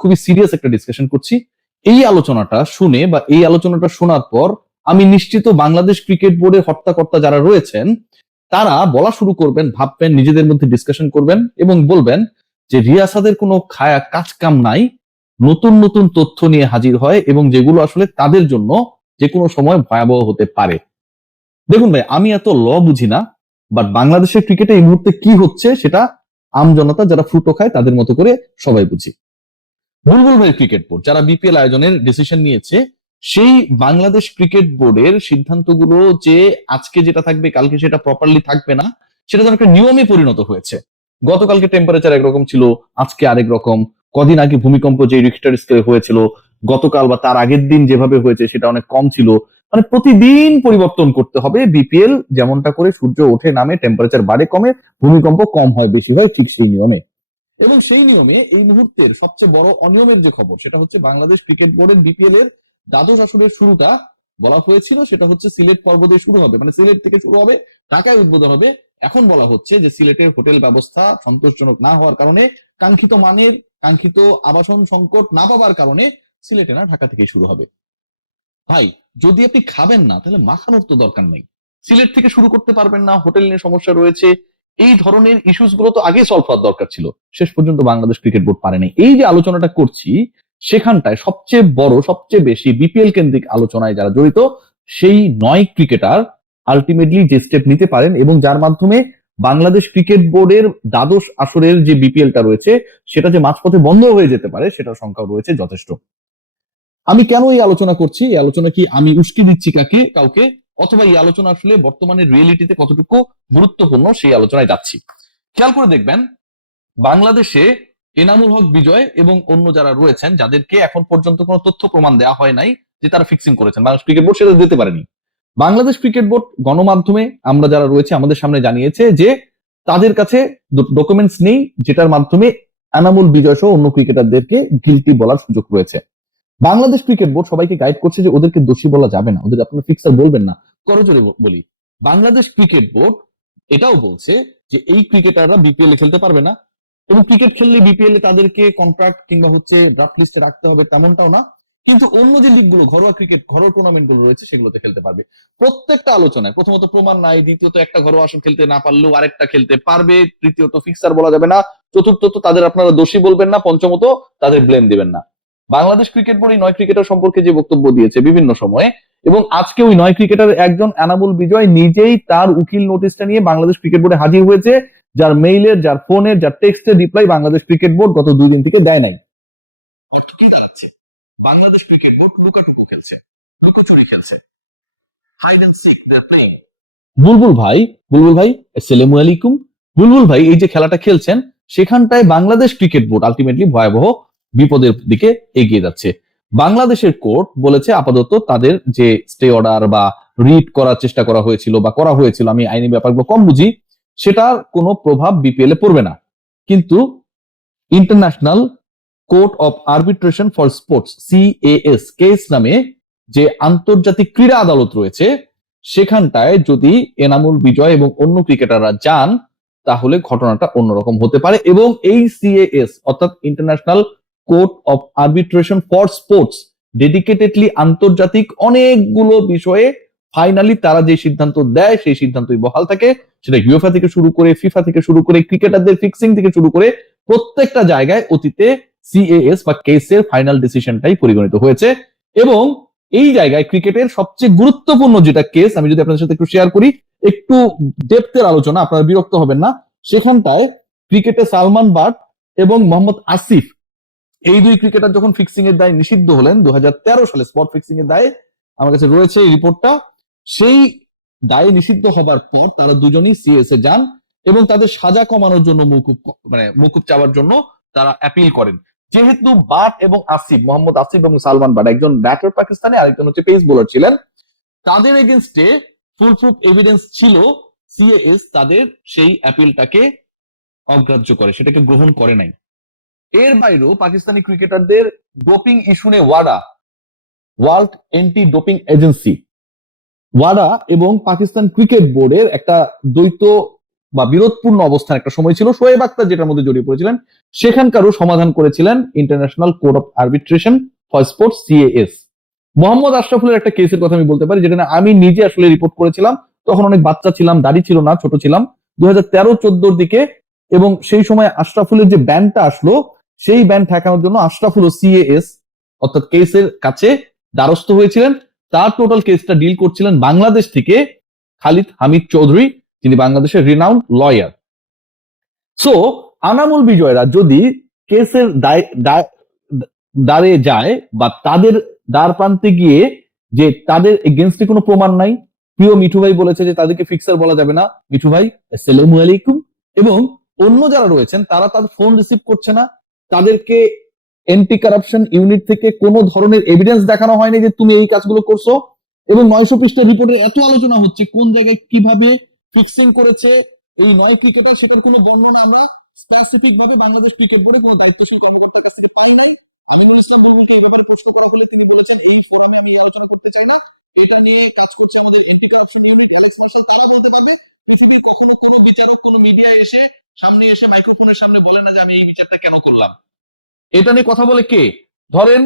খুবই সিরিয়াস একটা ডিসকাশন করছি। এই আলোচনাটা শুনে বা এই আলোচনাটা শোনার পর আমি নিশ্চিত বাংলাদেশ ক্রিকেট বোর্ডের হর্তাকর্তা যারা রয়েছেন তারা বলা শুরু করবেন, ভাববেন, নিজেদের মধ্যে ডিসকাশন করবেন এবং বলবেন যে রিয়াসাদের কোনো কাজ কাম নাই, নতুন নতুন তথ্য নিয়ে হাজির হয় এবং যেগুলো আসলে তাদের জন্য যে কোনো সময় ভয়াবহ হতে পারে। দেখুন ভাই, আমি এত ল বুঝি না, বাট বাংলাদেশের ক্রিকেটে এই মুহূর্তে কি হচ্ছে সেটা আমজনতা যারা ফ্রুটো খায় তাদের মতো করে সবাই বুঝি। বুলবুল ভাই ক্রিকেট বোর্ড যারা বিপিএল আয়োজনের ডিসিশন নিয়েছে, সেই বাংলাদেশ ক্রিকেট বোর্ডের সিদ্ধান্তগুলো যে আজকে যেটা থাকবে কালকে সেটা প্রপারলি থাকবে না, সেটা যেন একটা নিয়মে পরিণত হয়েছে। গতকালকে টেম্পারেচার একরকম ছিল, আজকে আরেক রকম। কদিন আগে ভূমিকম্প যে রিক্টার স্কেলে হয়েছিল, গতকাল বা তার আগের দিন যেভাবে হয়েছে সেটা অনেক কম ছিল। মানে প্রতিদিন পরিবর্তন করতে হবে। বিপিএল যেমনটা করে সূর্য ওঠে নামে, টেম্পারেচার বাড়ে কমে, ভূমিকম্প কম হয় বেশি হয়, ঠিক সেই নিয়মে। এবং সেই নিয়মে এই মুহূর্তের সবচেয়ে বড় অনিয়মের যে খবর সেটা হচ্ছে বাংলাদেশ ক্রিকেট বোর্ডের বিপিএল এর দ্বাদশ আসরের শুরুটা বলা হয়েছিল সেটা হচ্ছে সিলেট পর্ব দিয়ে শুরু হবে, মানে সিলেট থেকে শুরু হবে, ঢাকায় উদ্বোধন হবে। এখন বলা হচ্ছে যে সিলেটের হোটেল ব্যবস্থা সন্তোষজনক না হওয়ার কারণে, কাঙ্ক্ষিত মানের, কাঙ্ক্ষিত আবাসন সংকট না পাওয়ার কারণে সিলেটে না ঢাকা থেকে শুরু হবে। ভাই, যদি আপনি খাবেন না তাহলে মাখানোর তো দরকার নেই। সিলেট থেকে শুরু করতে পারবেন না, হোটেল নিয়ে সমস্যা রয়েছে, এই ধরনের ইস্যুস গুলো তো আগে সলভ হওয়ার দরকার ছিল। শেষ পর্যন্ত বাংলাদেশ ক্রিকেট বোর্ড পারেনি। এই যে আলোচনাটা করছি সেখানটায় সবচেয়ে বড়, সবচেয়ে বেশি বিপিএল কেন্দ্রিক আলোচনায় যারা জড়িত সেই 9 ক্রিকেটার আলটিমেটলি যে স্টেপ নিতে পারেন এবং যার মাধ্যমে বাংলাদেশ ক্রিকেট বোর্ডের দ্বাদশ আসরের যে বিপিএলটা রয়েছে সেটা যে মাঝপথে বন্ধ হয়ে যেতে পারে সেটার সংখ্যা রয়েছে যথেষ্ট। আমি কেন এই আলোচনা করছি? এই আলোচনা কি আমি উস্কে দিচ্ছি কাউকে, অথবা এই আলোচনা আসলে বর্তমানে রিয়েলিটিতে কতটুকু গুরুত্বপূর্ণ সেই আলোচনায় যাচ্ছি। খেয়াল করে দেখবেন, বাংলাদেশে এনামুল হক বিজয় এবং অন্য যারা রয়েছেন যাদেরকে এখন পর্যন্ত কোনো তথ্য প্রমাণ দেওয়া হয় নাই যে তারা ফিক্সিং করেছেন, বাংলাদেশ ক্রিকেট বোর্ড সেটা দিতে পারেনি। বাংলাদেশ ক্রিকেট বোর্ড গণমাধ্যমে আমরা যারা রয়েছে আমাদের সামনে জানিয়েছে যে তাদের কাছে ডকুমেন্টস নেই যেটার মাধ্যমে এনামুল বিজয় সহ অন্য ক্রিকেটারদেরকে গিলটি বলার সুযোগ রয়েছে। বাংলাদেশ ক্রিকেট বোর্ড সবাইকে গাইড করছে যে ওদেরকে দোষী বলা যাবে না, ওদের আপনারা ফিক্সার বলবেন না। করজোরে বলি, বাংলাদেশ ক্রিকেট বোর্ড এটাও বলছে যে এই ক্রিকেটাররা বিপিএল এ খেলতে পারবে না, এবং ক্রিকেট খেললে বিপিএল এ তাদেরকে কন্ট্রাক্ট কিংবা হচ্ছে ড্রাফট লিস্টে রাখতে হবে তেমনটাও না, কিন্তু অন্য যে লিগগুলো, ঘরোয়া ক্রিকেট, ঘরোয়া টুর্নামেন্ট গুলো রয়েছে সেগুলোতে খেলতে পারবে। প্রত্যেকটা আলোচনায় প্রথমত প্রমাণ নাই, দ্বিতীয়ত একটা ঘরোয়া আসর খেলতে না পারলেও আরেকটা খেলতে পারবে, তৃতীয়ত ফিক্সার বলা যাবে না, চতুর্থত তাদের আপনারা দোষী বলবেন না, পঞ্চমত তাদের ব্লেম দিবেন না। বাংলাদেশ ক্রিকেট বোর্ড এই 9 ক্রিকেটার সম্পর্কে যে বক্তব্য দিয়েছে বিভিন্ন সময়ে, এবং আজকে ওই 9 ক্রিকেটার একজন এনামুল বিজয় নিজেই তার উকিল নোটিশটা নিয়ে বাংলাদেশ ক্রিকেট বোর্ডে হাজির হয়েছে, যার মেইলের, যার ফোনের, যার টেক্সটের রিপ্লাই বাংলাদেশ ক্রিকেট বোর্ড গত 2 দিন থেকে দেয় নাই। বাংলাদেশ ক্রিকেট বোর্ড লুকাটুকু খেলছে, লুকোচুরি খেলছে, hide and seek the play. Bulbul ভাই আসসালামু আলাইকুম। বুলবুল ভাই এই যে খেলাটা খেলছেন সেখানটায় বাংলাদেশ ক্রিকেট বোর্ড আলটিমেটলি ভয়াবহ বিপদের দিকে এগিয়ে যাচ্ছে। বাংলাদেশের কোর্ট বলেছে আপাতত তাদের যে স্টে অর্ডার বা রিট করার চেষ্টা করা হয়েছিল বা করা হয়েছিল, আমি আইনি ব্যাপারগুলো কম বুঝি, সেটার কোনো প্রভাব বিপিএল এ পড়বে না। কিন্তু international court of arbitration for sports CAS case নামে যে আন্তর্জাতিক ক্রীড়া আদালত রয়েছে সেখানটায় যদি এনামুল বিজয় এবং অন্য ক্রিকেটাররা যান তাহলে ঘটনাটা অন্যরকম হতে পারে, এবং এই সিএএস অর্থাৎ international court of arbitration for sports dedicatedly আন্তর্জাতিক অনেকগুলো বিষয়ে ফাইনালি তারা যে সিদ্ধান্ত দেয় সেই সিদ্ধান্তই বহাল থাকে। সেটা ইউএফএ থেকে শুরু করে, ফিফা থেকে শুরু করে, ক্রিকেটারদের ফিক্সিং থেকে শুরু করে প্রত্যেকটা জায়গায় অতীতে সিএএস বা কেসের ফাইনাল ডিসিশনটাই পরিগণিত হয়েছে। এবং এই জায়গায় ক্রিকেটের সবচেয়ে গুরুত্বপূর্ণ যেটা কেস, আমি যদি আপনাদের সাথে একটু শেয়ার করি, একটু ডেপথের আলোচনা, আপনারা বিরক্ত হবেন না, সেখানটায় ক্রিকেটে সালমান বাট এবং মোহাম্মদ আসিফ এই 2 ক্রিকেটার যখন ফিক্সিং এর দায়ে নিষিদ্ধ হলেন 2013 সালে, স্পট ফিক্সিং এর দায়ে, আমার কাছে রয়েছে এই রিপোর্টটা, সেই দায়ে নিষিদ্ধ হবার পর তারা দুজনেই সিএস এ যান এবং তাদের সাজা কমানোর জন্য মৌকুব চাওয়ার জন্য তারা অ্যাপিল করেন। যেহেতু বাট এবং আসিফ, মোহাম্মদ আসিফ এবং সালমান বাট একজন ব্যাটার পাকিস্তানে, আরেকজন হচ্ছে পেস বোলার ছিলেন, তাদের এগেনস্টে ফুল প্রুফ এভিডেন্স ছিল, সিএএস তাদের সেই অ্যাপিলটাকে অগ্রাহ্য করে, সেটাকে গ্রহণ করে নাই। এর বাইরেও পাকিস্তানি ক্রিকেটারদের ডোপিং ইস্যু নিয়ে ওয়ার্ল্ড এন্টি ডোপিং এজেন্সি ওয়াডা এবং পাকিস্তান ক্রিকেট বোর্ডের একটা দ্বৈত বা বিরোধপূর্ণ অবস্থান একটা সময় ছিল, শোয়েব আক্তার যেটার মধ্যে জড়িয়ে পড়েছিলেন, সেখানকারও সমাধান করেছিলেন international court of arbitration for sports, CAS. Mohammad আশরাফুলের একটা কেসের কথা আমি বলতে পারি, যেটা আমি নিজে আসলে রিপোর্ট করেছিলাম। তখন অনেক বাচ্চা ছিলাম, দাড়ি ছিল না, ছোট ছিলাম, 2013-14 দিকে। এবং সেই সময় আশরাফুলের যে ব্যান্ডটা আসলো, সেই ব্যান্ড ঠেকানোর জন্য আশরাফুল ও সিএএস অর্থাৎ কেসের কাছে দ্বারস্থ হয়েছিলেন। তার টোটাল কেসটা ডিল করছিলেন বাংলাদেশ থেকে খালিদ হামিদ চৌধুরী, যিনি বাংলাদেশের রিনাউন্ড লয়ার। সো আনামুল বিজয়রা যদি কেসের দাঁড়ে যায় বা তাদের দ্বার প্রান্তে গিয়ে যে তাদের এগেনস্টে কোনো প্রমাণ নাই, প্রিয় মিঠু ভাই বলেছে যে তাদেরকে ফিক্সার বলা যাবে না। মিঠু ভাই আসসালামু আলাইকুম। এবং অন্য যারা রয়েছেন তারা তাদের ফোন রিসিভ করছে না, তাদেরকে এন্টি কারাপশন ইউনিট থেকে কোনো ধরনের এভিডেন্স দেখানো হয়নি যে তুমি এই কাজগুলো করছো। এবং 900 পৃষ্ঠার রিপোর্টে এত আলোচনা হচ্ছে কোন জায়গায় কিভাবে ফিক্সিং করেছে এই 9 ক্রিকেটার, সেটার কোনো বর্ণনা আমরা স্পেসিফিক ভাবে বাংলাদেশ ক্রিকেট বোর্ডে কোনো দায়িত্বশীল কর্মকর্তার কাছে পাই নাই। প্রশ্ন করা হলে তিনি বলেছেন এই ফোরামে আমি আলোচনা করতে চাই না, এটা নিয়ে কাজ করছে আমাদের anti corruption unit, Alex martial, তারা বলতে পারবে। কিছুতেই কখনো কোনো বিচারক কোনো মিডিয়া এসে সামনে এসে মাইক্রোফোনের সামনে বলে না যে আমি এই বিচারটা কেন করলাম। এটা নিয়ে কথা বলে কে? ধরেন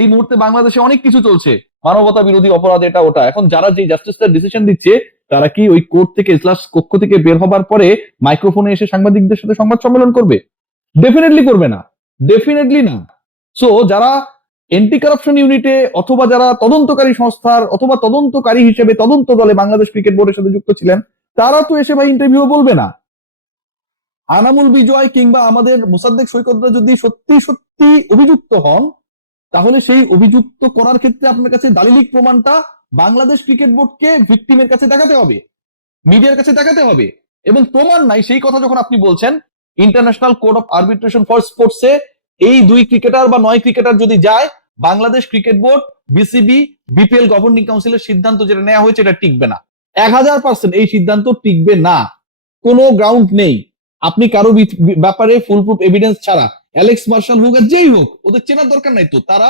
এই মুহূর্তে বাংলাদেশে অনেক কিছু চলছে, মানবতা বিরোধী অপরাধ, এটা ওটা। এখন যারা যে জাস্টিসটার ডিসিশন দিচ্ছে, তারা কি ওই কোর্ট থেকে ইজলাস কক্ষ থেকে বের হবার পরে মাইক্রোফোনে এসে সাংবাদিকদের সাথে সংবাদ সম্মেলন করবে? ডেফিনেটলি করবে না, ডেফিনেটলি না। সো যারা এন্টি কারাপশন ইউনিটে অথবা যারা তদন্তকারী সংস্থার অথবা তদন্তকারী হিসেবে তদন্ত দলে বাংলাদেশ ক্রিকেট বোর্ডের সাথে যুক্ত ছিলেন, তারা তো এসে ভাই ইন্টারভিউ বলবে না। আনামুল বিজয় কিংবা আমাদের মোসাদ্দেক সৈকতরা যদি সত্যি সত্যি অভিযুক্ত হন, তাহলে সেই অভিযুক্ত করার ক্ষেত্রে আপনার কাছে দালিলিক প্রমাণটা বাংলাদেশ ক্রিকেট বোর্ডকে ভিকটিমের কাছে দেখাতে হবে, মিডিয়ার কাছে দেখাতে হবে। এবং প্রমাণ নাই সেই কথা যখন আপনি বলছেন, international court of arbitration for স্পোর্টসে এই 2 ক্রিকেটার বা 9 ক্রিকেটার যদি যায়, Bangladesh cricket board, BCB, BPL governing কাউন্সিলের সিদ্ধান্ত যেটা নেওয়া হয়েছে এটা টিকবে না। 1000% এই সিদ্ধান্ত টিকবে না, কোনো গ্রাউন্ড নেই। আপনি কারো ব্যাপারে ফুল প্রুফ এভিডেন্স ছাড়া, অ্যালেক্স মার্শাল হোক আর যেই হোক, ওদের চেনার দরকার নাই তো, তারা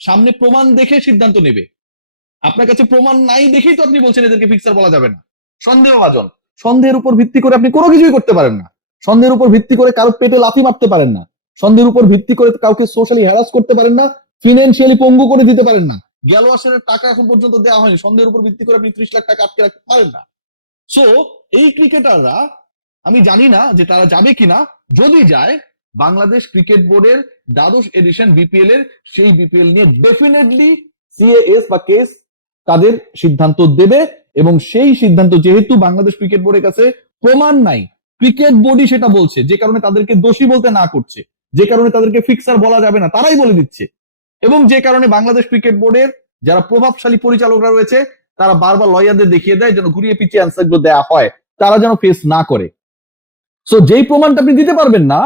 সামনে প্রমাণ দেখে সিদ্ধান্ত নেবে। আপনার কাছে প্রমাণ নাই দেখেই তো আপনি বলছেন এদেরকে ফিক্সার বলা যাবে না। সন্দেহভাজন, সন্দেহের উপর ভিত্তি করে আপনি কোনো কিছুই করতে পারেন না। সন্দেহের উপর ভিত্তি করে কারো পেটে লাথি মারতে পারেন না। সন্দেহের উপর ভিত্তি করে কাউকে সোশ্যালি হ্যারাস করতে পারেন না, ফিনান্সিয়ালি পঙ্গু করে দিতে পারেন না। গেল আসরের টাকা এখন পর্যন্ত দেওয়া হয়নি, সন্দেহের উপর ভিত্তি করে আপনি 30 লাখ টাকা আটকে রাখতে পারেন না। সো এই ক্রিকেটাররা, আমি জানি না যে তারা যাবে কিনা, যদি যায় বাংলাদেশ ক্রিকেট বোর্ডের দ্বাদশ এডিশন বিপিএল এর, সেই বিপিএল নিয়ে ডেফিনেটলি সিএএস বা কেস তাদের সিদ্ধান্ত দেবে। এবং সেই সিদ্ধান্ত যেহেতু বাংলাদেশ ক্রিকেট বোর্ডের কাছে প্রমাণ নাই, ক্রিকেট বোর্ডই সেটা বলছে, যে কারণে তাদেরকে দোষী বলতে না করছে, যে কারণে তাদেরকে ফিক্সার বলা যাবে না তারাই বলে দিচ্ছে, এবং যে কারণে বাংলাদেশ ক্রিকেট বোর্ডের যারা প্রভাবশালী পরিচালকরা রয়েছে তারা বারবার লয়ারদের দেখিয়ে দেয় যেন ঘুরিয়ে পিছিয়ে অ্যান্সারগুলো দেওয়া হয়, তারা যেন ফেস না করে। সো যেই প্রমাণটা আপনি দিতে পারবেন না,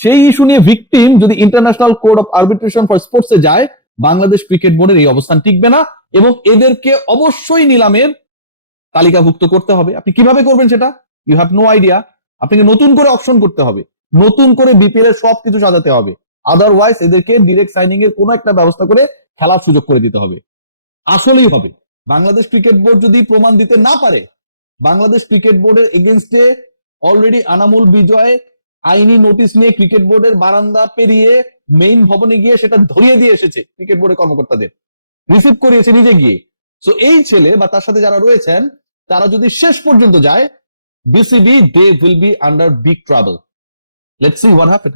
সেই ইস্যু নিয়ে ভিকটিম যদি international court of arbitration for স্পোর্টসে যায়, বাংলাদেশ ক্রিকেট বোর্ডের এই অবস্থান টিকবে না এবং এদেরকে অবশ্যই নিলামের তালিকাভুক্ত করতে হবে। আপনি কিভাবে করবেন সেটা ইউ হ্যাভ নো আইডিয়া। আপনাকে নতুন করে অপশন করতে হবে, নতুন করে বিপিএল এর সবকিছু সাজাতে হবে, আদারওয়াইজ এদেরকে ডিরেক্ট সাইনিং এর কোনো একটা ব্যবস্থা করে খেলার সুযোগ করে দিতে হবে। আসলেই হবে। বাংলাদেশ ক্রিকেট বোর্ড যদি প্রমাণ দিতে না পারে, বাংলাদেশ ক্রিকেট বোর্ডের এগেনস্টে অলরেডি আনামুল বিজয় আইনি নোটিশ নিয়ে ক্রিকেট বোর্ডের বারান্দা পেরিয়ে মেইন ভবনে গিয়ে সেটা ধরিয়ে দিয়ে এসেছে, ক্রিকেট বোর্ডের কর্মকর্তাদের রিসিভ করিয়েছে নিজে গিয়ে। সো এই ছেলে বা তার সাথে যারা রয়েছেন, তারা যদি শেষ পর্যন্ত যায়, BCB they will be under big trouble. Let's see what happen.